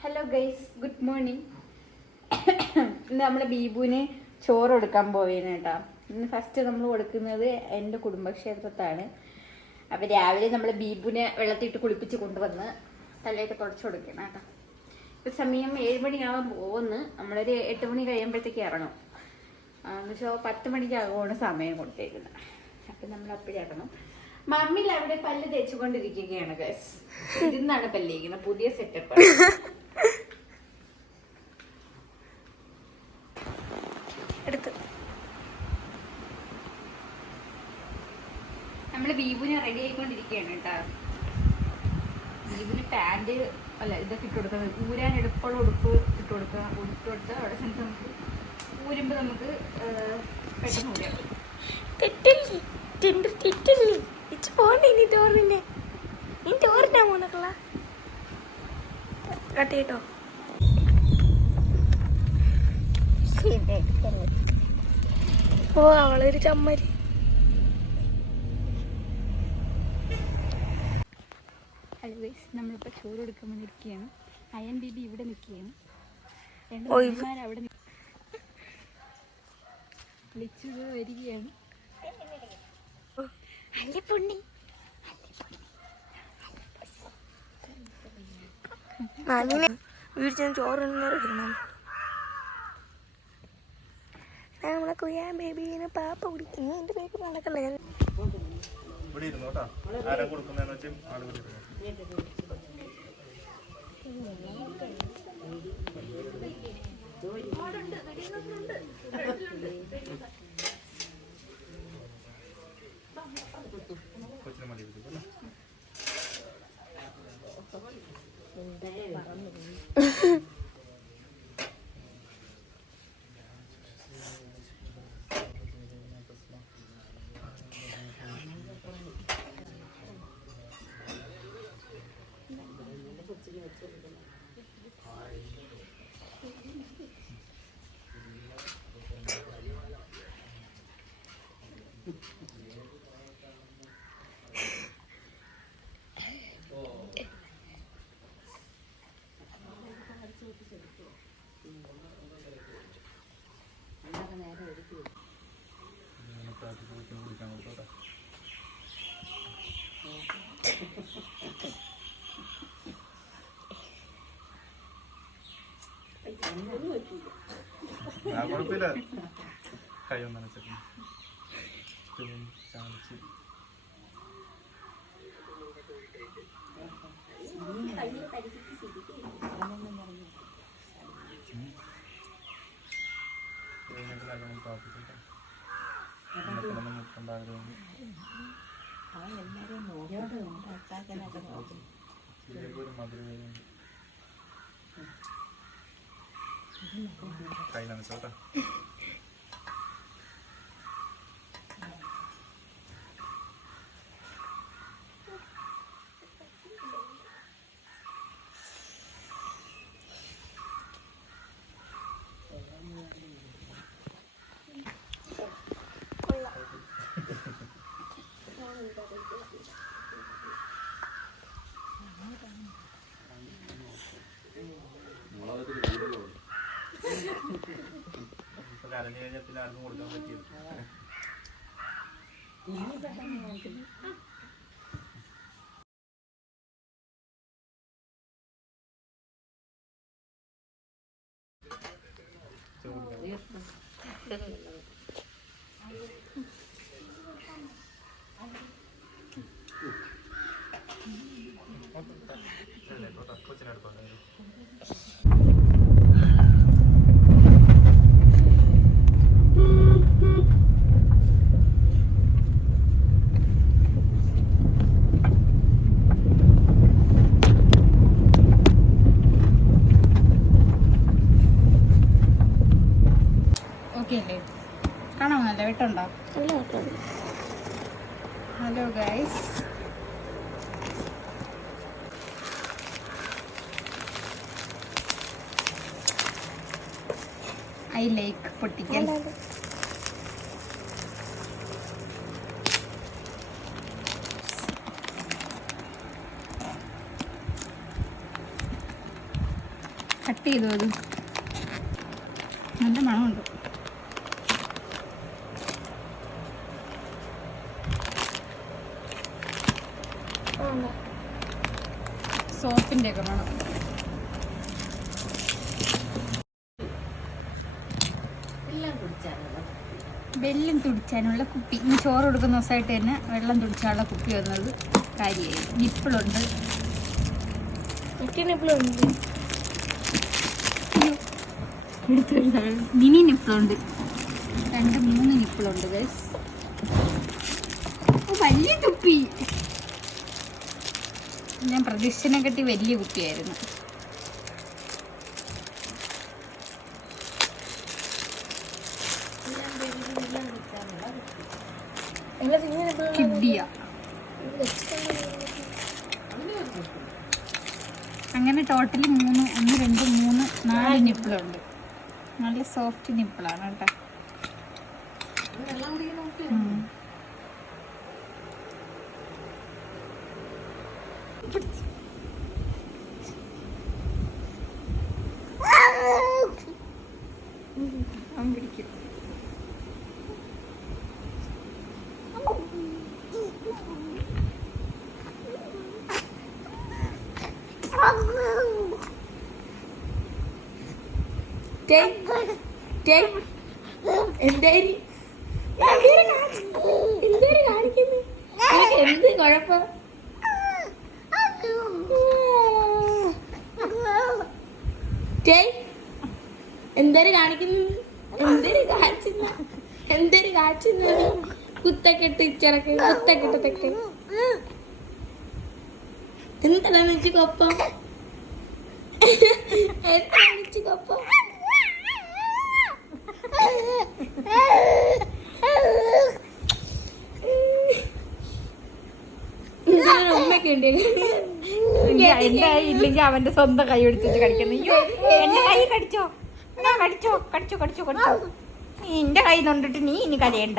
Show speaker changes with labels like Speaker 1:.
Speaker 1: Hello guys good morning ഇന്ന് നമ്മുടെ ബീബുവിന് ചോറ് കൊടുക്കാൻ പോവേന് കേട്ടോ. ഇന്ന് ഫസ്റ്റ് നമ്മൾ കൊടുക്കുന്നത് എന്റെ കുടുംബക്ഷേത്രത്താണ്. അപ്പോൾ രാവിലെ നമ്മൾ ബീബുവിനെ വെള്ളത്തിട്ട് കുളിപ്പിച്ച് കൊണ്ടുവന്ന് തലയൊക്കെ തുടച്ചു കൊടുക്കണം കേട്ടോ. ഇപ്പം സമയം ഏഴ് മണിയാവാൻ പോകുന്നു. നമ്മളൊരു എട്ട് മണി കഴിയുമ്പോഴത്തേക്ക് ഇറങ്ങും. എന്ന് വെച്ചാൽ പത്ത് മണിക്കാകുമാണ് സമയം കൊടുത്തേക്കുന്നത്. അപ്പം നമ്മൾ അപ്പോഴേ ഇറങ്ങും. മമ്മിൽ അവിടെ പല്ല് തേച്ചുകൊണ്ടിരിക്കുകയാണ് ഗസ് ഇരുന്നാണ് പല്ലിരിക്കുന്നത് പുതിയ സെറ്റപ്പ്
Speaker 2: എടുത്ത്
Speaker 1: നമ്മൾ ബീബുനെ റെഡി ആയിക്കൊണ്ടിരിക്കുകയാണ് കേട്ടോ. ഇതിന് പാന്റ് അല്ല ഇതൊക്കെ ഇട്ട് കൊടുക്കാം. ഊരാൻ എടുപ്പുള്ള ഉടുപ്പ് ഇട്ട് കൊടുക്കുക ഉടുപ്പ് കൊടുത്ത് അവിടെ ചെന്നിട്ട് നമുക്ക് ഊരുമ്പോ നമുക്ക് പെട്ടെന്ന് ഊരാം
Speaker 2: ഓ അവളൊരു ചമ്മരി
Speaker 1: ഹലോ ഗൈസ് നമ്മളിപ്പോൾ ചോറ് എടുക്കാൻ വന്നിരിക്കുകയാണ്. അയൻ ബീബി ഇവിടെ നിൽക്കുകയാണ്. രണ്ട് അവിടെ വിളിച്ചു വരികയാണ്.
Speaker 2: അല്ലേ പൊണ്ണി വീട്ടിൽ അറിയണം നമ്മളെ കുയ്യാൻ ബേബീനെ പാപ്പ കുടിക്കുന്നു. എന്റെ പേര് നടക്കല്ലേ?
Speaker 3: ഇവിടെ ഇരുന്നു കേട്ടോ ആരാ കൊടുക്കുന്നതെന്ന് വെച്ചാൽ ആളുകൾ കൊച്ചിന് മതി ഇത് കേട്ടോ. നമുക്ക് അത് കൊച്ചിന് കുടിക്കാൻ കൊടുത്തു കേട്ടോ. ആ കുഴപ്പമില്ല കൈ ഒന്ന് നനച്ചിട്ട്. ചാലിച്ച് നല്ലോണം പ്രാർത്ഥിച്ചിട്ട് മുട്ടുണ്ടാകരുത് ഇതിലേക്ക് ഒരു മധുരം കൈ നനച്ചോട്ടെ ഇപ്പൊ കരഞ്ഞു കഴിഞ്ഞാൽ പിന്നെ ആർക്കും കൊടുക്കാൻ പറ്റിയത് കൊച്ചിനെടുത്തോണ്ട്
Speaker 1: ഓക്കെ അല്ലേ കാണാമോ ഹലോ ഗൈസ് ഐ ലൈക്ക് പൊട്ടിക്കൽ. കട്ട് ചെയ്തു അത് നല്ല മണമുണ്ട്. സോപ്പിന്റെ ഒക്കെ വേണം. വെള്ളം തുടിച്ചാനുള്ള കുപ്പി. ഇനി ചോറ് കൊടുക്കുന്ന ദിവസമായിട്ട് തന്നെ വെള്ളം തുടിച്ചാനുള്ള കുപ്പി വന്നത് കാര്യമായി. നിപ്പിളുണ്ട്. മിനി നിപ്പിളുണ്ട്. രണ്ട് മൂന്ന് നിപ്പിളുണ്ട് വലിയ കുപ്പി. ഞാൻ പ്രതീക്ഷിച്ചതിനെ കെട്ടി വലിയ കുപ്പിയായിരുന്നു. കിഡിയ അങ്ങനെ ടോട്ടലി മൂന്ന് ഒന്ന് രണ്ട് മൂന്ന് നാല് നിപ്പിളുണ്ട്. നല്ല സോഫ്റ്റ് നിപ്പിളാണ് കേട്ടോ. അവൻ പിടിക്കും.
Speaker 2: എന്തായി എന്തേലും കാണിക്കുന്നു? എന്ത് കുഴപ്പം? ടേയ്, എന്തൊരു കാണിക്കുന്നു? എന്തൊരു കാണിച്ചില്ല എന്തൊരു കാണിച്ചില്ല കുത്തക്കെട്ട് ഇച്ചിറക്ക് കുത്തക്കെട്ട് തെക്ക് എന്താണ് വെച്ച് കൊപ്പം? എന്താണ് വെച്ച് കൊപ്പം? ഉമ്മയൊക്കെ
Speaker 1: ഇല്ലെങ്കിൽ അവന്റെ സ്വന്തം കൈ എടുത്തിട്ട് കടിക്കുന്നു അയ്യോ എന്റെ കൈ കടിച്ചോ. കടിച്ചോ കടിച്ചോ കടിച്ചോ കടിച്ചോ. എന്റെ കൈ നോണ്ടിട്ട് നീ ഇനി കരയണ്ട.